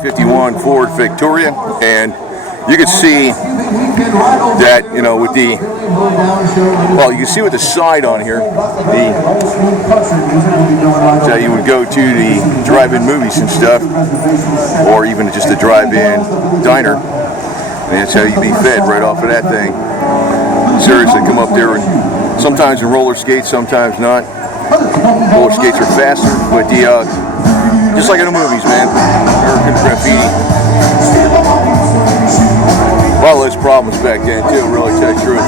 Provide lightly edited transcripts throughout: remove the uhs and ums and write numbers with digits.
51 Ford Victoria, and you can see that, you know, with the, well, you can see with the side on here, so you would go to the drive-in movies and stuff, or even just a drive-in diner, and that's how you'd be fed right off of that thing. Seriously, come up there, and sometimes in roller skates, sometimes not. Roller skates are faster, but the just like in the movies, man. American graffiti. A lot of those problems back then too, really, to tell you the truth.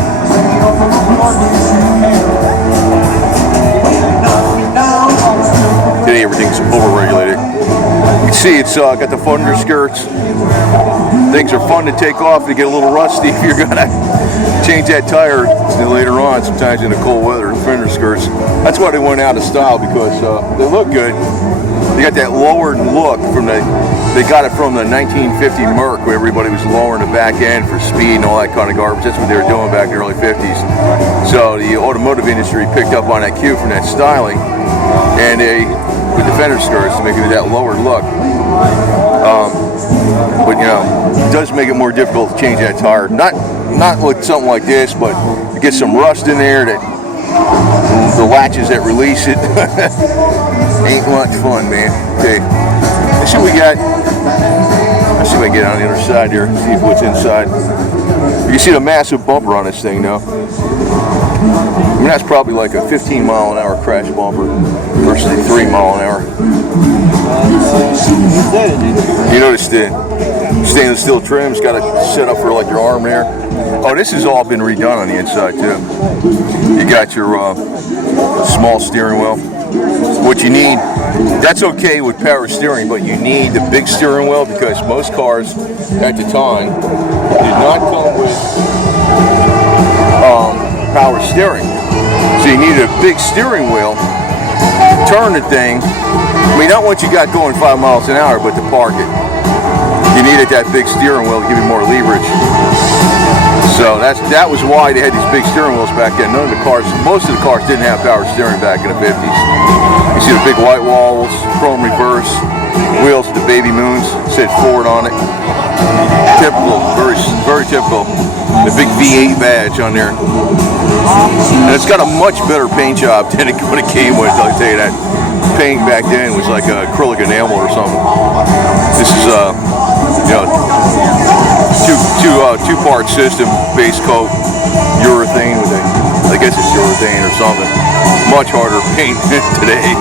Today everything's overregulated. You can see it's got the fender skirts. Things are fun to take off. They get a little rusty if you're gonna change that tire later on, sometimes in the cold weather. The fender skirts. That's why they went out of style, because they look good. They got that lowered look from they got it from the 1950 Merc, where everybody was lowering the back end for speed and all that kind of garbage. That's what they were doing back in the early 50s. So the automotive industry picked up on that cue from that styling, and they put the fender skirts to make it that lowered look. But you know, it does make it more difficult to change that tire. Not with something like this, but to get some rust in there, that the latches that release it. Ain't much fun, man. Okay, let's see what we got. Let's see if I can get on the other side here, see what's inside. You can see the massive bumper on this thing now. I mean, that's probably like a 15-mile-an-hour crash bumper versus a 3-mile-an-hour. You notice the stainless steel trim's got it set up for like your arm there. Oh, this has all been redone on the inside too. You got your small steering wheel. What you need, that's okay with power steering, but you need the big steering wheel, because most cars at the time did not come with power steering. So you need a big steering wheel, turn the thing. I mean, not what you got going 5 miles an hour, but to park it. You needed that big steering wheel to give you more leverage. So that was why they had these big steering wheels back then. Most of the cars didn't have power steering back in the 50s. You see the big white walls, chrome reverse, wheels with the baby moons, said Ford on it. Typical, very, very typical. The big V8 badge on there. And it's got a much better paint job than it came with, I'll tell you that. Paint back then was like acrylic enamel or something. This is you know, two-part system, base coat, urethane with I guess it's urethane or something. Much harder paint today.